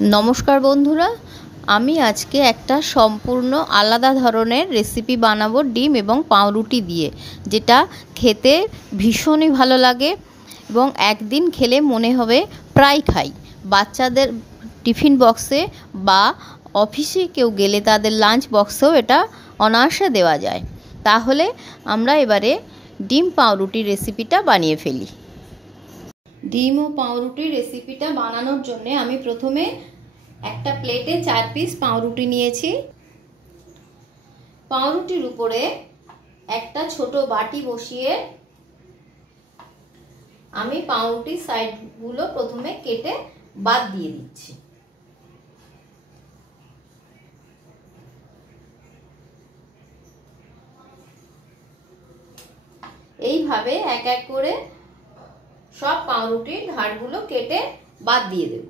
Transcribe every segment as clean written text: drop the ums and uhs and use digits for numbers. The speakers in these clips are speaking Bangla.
নমস্কার বন্ধুরা, আমি আজকে একটা সম্পূর্ণ আলাদা ধরনের রেসিপি বানাবো ডিম এবং পাউরুটি দিয়ে, যেটা খেতে ভীষণই ভালো লাগে এবং একদিন খেলে মনে হবে প্রায় খাই। বাচ্চাদের টিফিন বক্সে বা অফিসে কেউ গেলে তাদের লাঞ্চ বক্সেও এটা অনায়াসে দেওয়া যায়। তাহলে আমরা এবারে ডিম পাউরুটির রেসিপিটা বানিয়ে ফেলি। ডিম ও পাউরুটির রেসিপিটা বানানোর জন্য আমি প্রথমে একটা প্লেটে 4 পিস পাউরুটি নিয়েছি। পাউরুটির উপরে একটা ছোট বাটি বসিয়ে আমি পাউরুটির সাইডগুলো প্রথমে কেটে বাদ দিয়ে দিচ্ছি। এইভাবে এক এক করে সব পাউরুটির ধারগুলো কেটে বাদ দিয়ে দেব।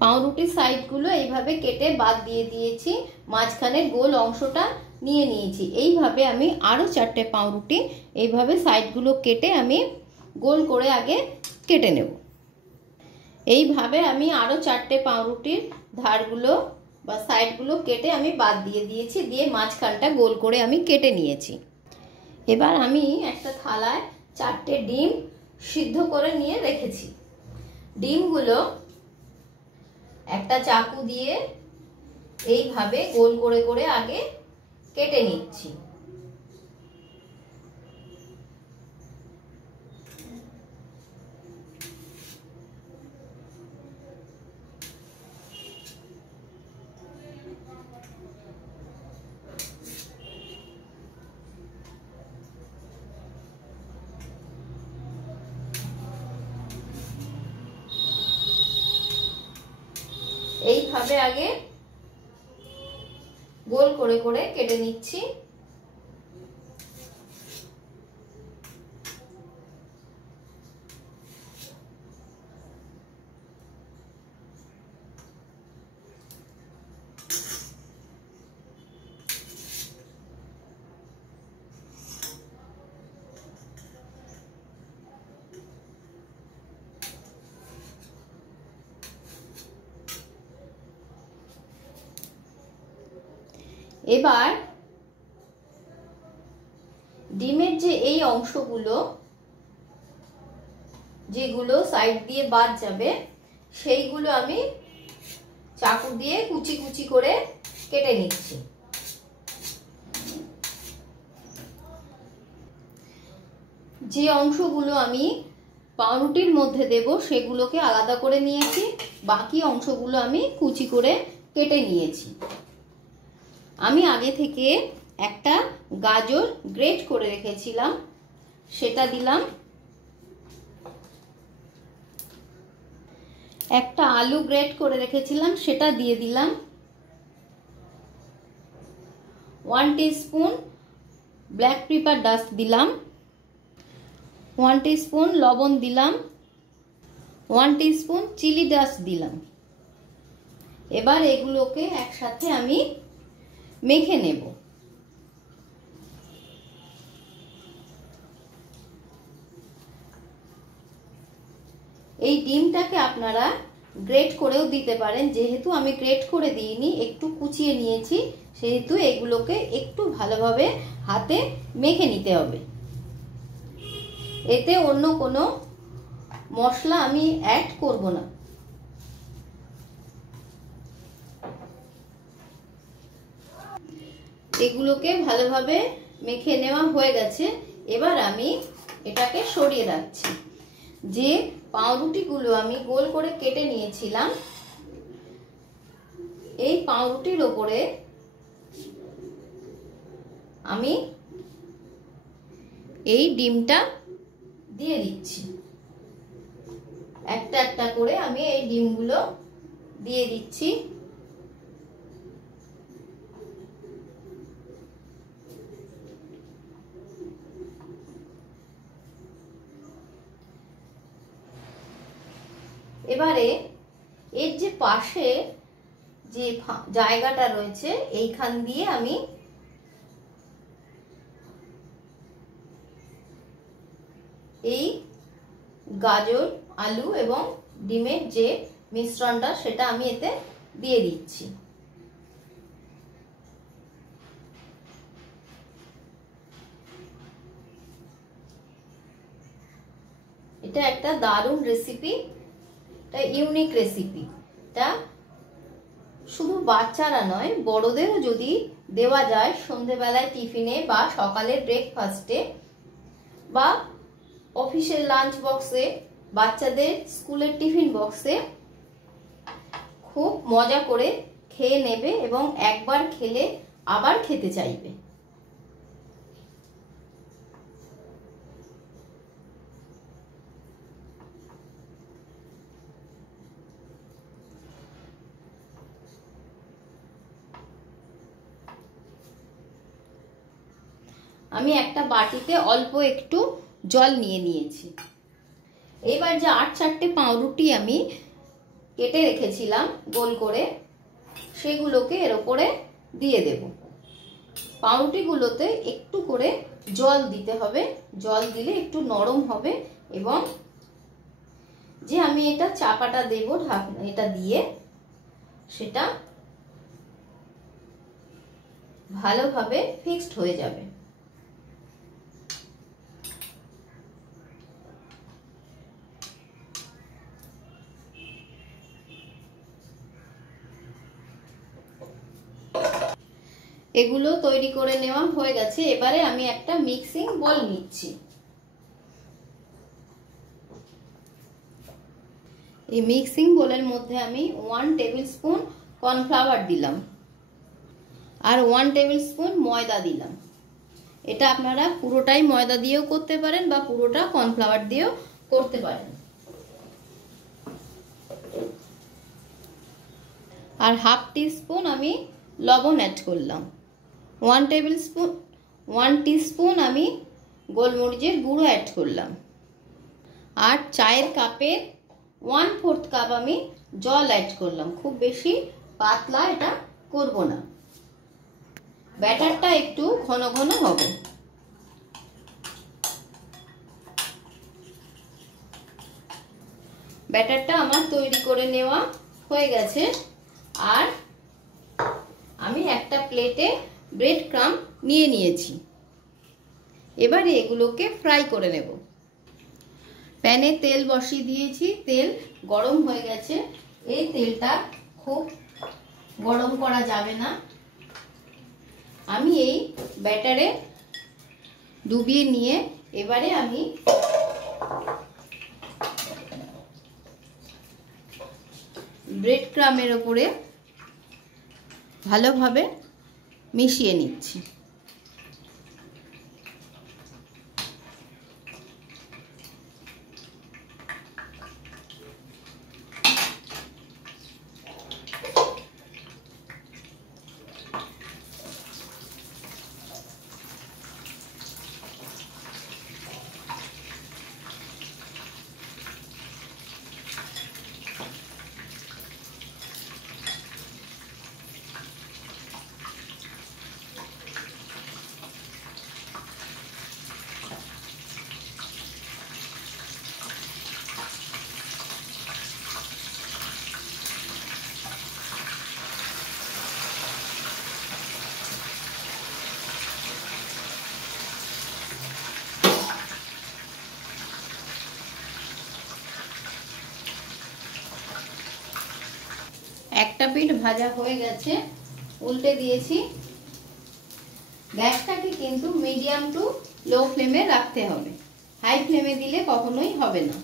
পাউরুটির সাইডগুলো এইভাবে কেটে বাদ দিয়ে দিয়েছি, মাঝখানে গোল অংশটা নিয়ে নিয়েছি। এইভাবে আমি আরও 4টে পাউরুটি এইভাবে সাইডগুলো কেটে আমি গোল করে আগে কেটে নেব। এইভাবে আমি আরও 4টে পাউরুটির ধারগুলো বা সাইডগুলো কেটে আমি বাদ দিয়ে দিয়েছি, দিয়ে মাঝখানটা গোল করে আমি কেটে নিয়েছি। এবার আমি একটা থালায় 4টে ডিম সিদ্ধ করে নিয়ে রেখেছি। ডিমগুলো একটা চাকু দিয়ে এইভাবে গোল করে করে আগে কেটে নিচ্ছি। এইভাবে আগে গোল করে করে কেটে নিচ্ছি। এবার ডিমের যে এই অংশগুলো যেগুলো সাইড দিয়ে বাদ যাবে সেইগুলো আমি চাকু দিয়ে কুচি কুচি করে কেটে নিচ্ছি। যে অংশগুলো আমি পাউরুটির মধ্যে দেব সেগুলোকে আলাদা করে নিয়েছি, বাকি অংশগুলো আমি কুচি করে কেটে নিয়েছি। আমি আগে থেকে একটা গাজর গ্রেট করে রেখেছিলাম, সেটা দিলাম। একটা আলু গ্রেট করে রেখেছিলাম, সেটা দিয়ে দিলাম। 1 টিস্পুন ব্ল্যাক পেপার ডাস্ট দিলাম। 1 টিস্পুন লবণ দিলাম। 1 টিস্পুন চিলি ডাস্ট দিলাম। এবার এগুলোকে একসাথে আমি মেখে নেব। এই ডিমটাকে আপনারা গ্রেট করেও দিতে পারেন, যেহেতু আমি গ্রেট করে দিইনি, একটু কুচিয়ে নিয়েছি, সেহেতু এগুলোকে একটু ভালোভাবে হাতে মেখে নিতে হবে। এতে অন্য কোনো মশলা আমি অ্যাড করব না। এগুলোকে ভালোভাবে মেখে নেওয়া হয়ে গেছে। এবার আমি এটাকে সরিয়ে রাখছি। যে পাউরুটিগুলো আমি গোল করে কেটে নিয়েছিলাম, এই পাউরুটির ওপরে আমি এই ডিমটা দিয়ে দিচ্ছি। একটা একটা করে আমি এই ডিমগুলো দিয়ে দিচ্ছি। এবারে এর যে পাশে যে জায়গাটা রয়েছে এইখান দিয়ে আমি এই গাজর, আলু এবং ডিমের যে মিশ্রণটা সেটা আমি এতে দিয়ে দিচ্ছি। এটা একটা দারুণ রেসিপি, এটা ইউনিক রেসিপি। এটা শুধু বাচ্চারা নয়, বড়দেরও যদি দেওয়া যায় সন্ধেবেলায় টিফিনে বা সকালের ব্রেকফাস্টে বা অফিসের লাঞ্চ বক্সে, বাচ্চাদের স্কুলের টিফিন বক্সে খুব মজা করে খেয়ে নেবে এবং একবার খেলে আবার খেতে চাইবে। আমি একটা বাটিতে অল্প একটু জল নিয়ে নিয়েছি। এবার যে 8-4টে পাউরুটি আমি কেটে রেখেছিলাম গোল করে, সেগুলোকে এর উপরে দিয়ে দেব। পাউরুটিগুলোতে একটু করে জল দিতে হবে, জল দিলে একটু নরম হবে এবং যে আমি এটা চাপাটা দেব ঢাকনা এটা দিয়ে, সেটা ভালোভাবে ফিক্সড হয়ে যাবে। এগুলো তৈরি করে নেওয়া হয়ে গেছে। এবারে আমি একটা মিক্সিং বোল নিচ্ছি। এই মিক্সিং বোলের মধ্যে আমি 1 টেবিল স্পুন কর্নফ্লাওয়ার দিলাম আর 1 টেবিল স্পুন ময়দা দিলাম। এটা আপনারা পুরোটাই ময়দা দিয়েও করতে পারেন বা পুরোটা কর্নফ্লাওয়ার দিয়েও করতে পারেন। আর 1/2 টিস্পুন আমি লবণ অ্যাড করলাম। 1 টিস্পুন আমি গোলমরিচের গুঁড়ো অ্যাড করলাম। আর চায়ের কাপের 1/4 কাপ আমি জল অ্যাড করলাম। খুব বেশি পাতলা এটা করব না, ব্যাটারটা একটু ঘন ঘন হবে। ব্যাটারটা আমার তৈরি করে নেওয়া হয়ে গেছে। আর আমি একটা প্লেটে ব্রেড ক্রাম্ব নিয়ে নিয়েছি। এবারে এগুলোকে ফ্রাই করে নেব। প্যানে তেল বসিয়ে দিয়েছি, তেল গরম হয়ে গেছে। এই তেলটা খুব গরম করা যাবে না। আমি এই ব্যাটারে ডুবিয়ে নিয়ে এবারে আমি ব্রেড ক্রাম্বের ওপরে ভালোভাবে মিশিয়ে নিচ্ছি। একটা পিঠ ভাজা হয়ে গেছে, উল্টে দিয়েছি। গ্যাসটাকে কিন্তু মিডিয়াম টু লো ফ্লেমে রাখতে হবে, হাই ফ্লেমে দিলে কখনোই হবে না।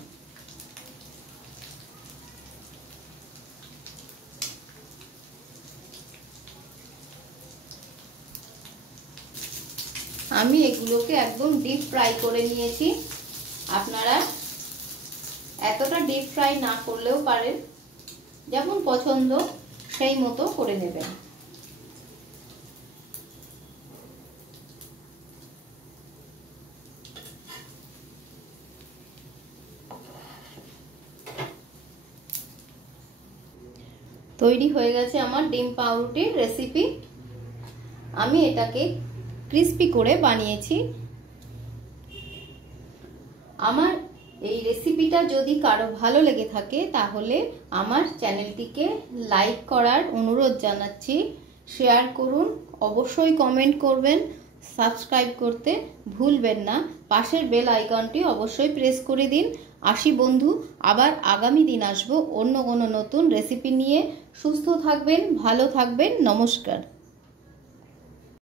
আমি এগুলোকে একদম ডিপ ফ্রাই করে নিয়েছি। আপনারা এতটা ডিপ ফ্রাই না করলেও পারেন, যেমন পছন্দ সেই মতো করে নেবেন। তৈরি হয়ে গেছে আমার ডিম পাউরুটির রেসিপি। আমি এটাকে ক্রিস্পি করে বানিয়েছি। আমার এই রেসিপিটা রেসিপিটা যদি কারো ভালো লেগে থাকে তাহলে আমার চ্যানেলটিকে লাইক করার অনুরোধ জানাচ্ছি, শেয়ার করুন, অবশ্যই কমেন্ট করবেন, সাবস্ক্রাইব করতে ভুলবেন না, পাশের বেল আইকনটি অবশ্যই প্রেস করে দিন। আসি বন্ধু, আবার আগামী দিন আসবো অন্য কোনো নতুন রেসিপি নিয়ে। সুস্থ থাকবেন, ভালো থাকবেন, নমস্কার।